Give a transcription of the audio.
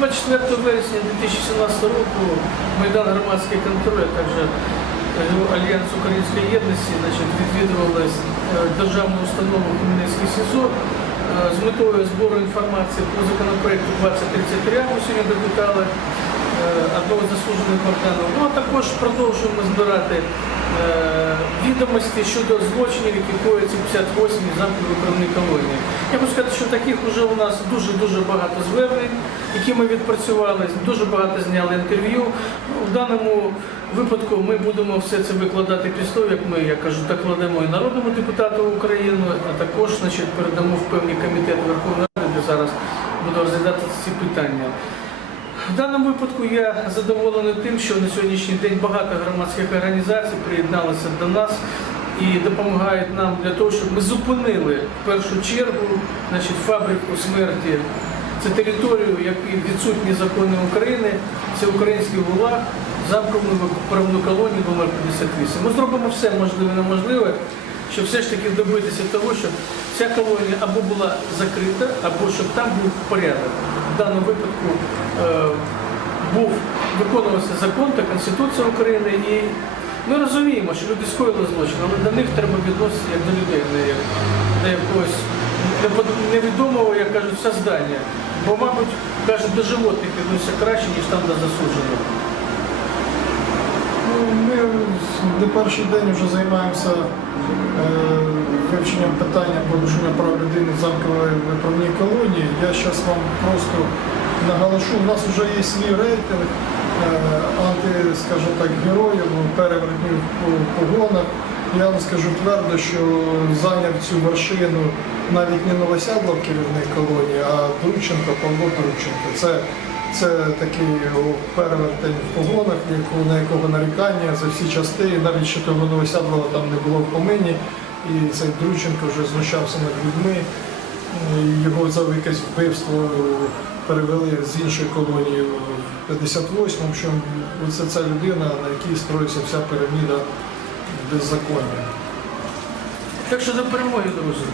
24 вересня 2017 року Майдан громадський контроль, а також е, Альянс Української єдності значить, відвідували е, державну установу Хмельницький СІЗО е, з метою збору інформації по законопроекту 2033, ми сьогодні допитали одного заслужених Богданов. Ну а також продовжуємо збирати відомості щодо злочинів, які кояться в 58-й замковій виправній колонії. Я хочу сказати, що таких вже у нас дуже-дуже багато звернень, які ми відпрацювали, дуже багато зняли інтерв'ю. Ну, В даному випадку ми будемо все це викладати після того, як ми, я кажу, так кладемо і народному депутату України, а також значить, передамо в певні комітети Верховної Ради, де зараз буду розглядати ці питання. В даному випадку я задоволений тим, що на сьогоднішній день багато громадських організацій приєдналися до нас і допомагають нам для того, щоб ми зупинили в першу чергу значить, фабрику смерті. Це територію, в якій відсутні закони України, це український ГУЛАГ, замкову правну колонію номер 58. Ми зробимо все можливе і неможливе, щоб все ж таки добитися того, щоб ця колонія або була закрита, або щоб там був порядок. В даному випадку був виконувався закон та Конституція України і ми розуміємо, що люди скоїли злочин, але до них треба відноситися як до людей, не як до якогось невідомого, як кажуть, создання. Бо, мабуть, кажуть, до животних відносяться краще, ніж там до засуджених. Ну, Ми не перший день вже займаємося е, вивченням питання порушення прав людини в замковій виправній колонії. Я зараз вам просто наголошу, у нас вже є свій рейтинг е, анти, скажімо так, героїв, перевертнів по погонах. Я вам скажу твердо, що зайняв цю вершину навіть не Новосядлов керівник колонії, а Трученко, Павло Трученко. Це це такий перевертень в погонах, на якого нарікання за всі части, навіть ще того Новосядлова там не було в помині. І цей Друченко вже знущався над людьми. Його за якесь вбивство перевели з іншої колонії в 58-му, що це ця людина, на якій строїться вся піраміда беззаконня. Так що за перемоги, друзі.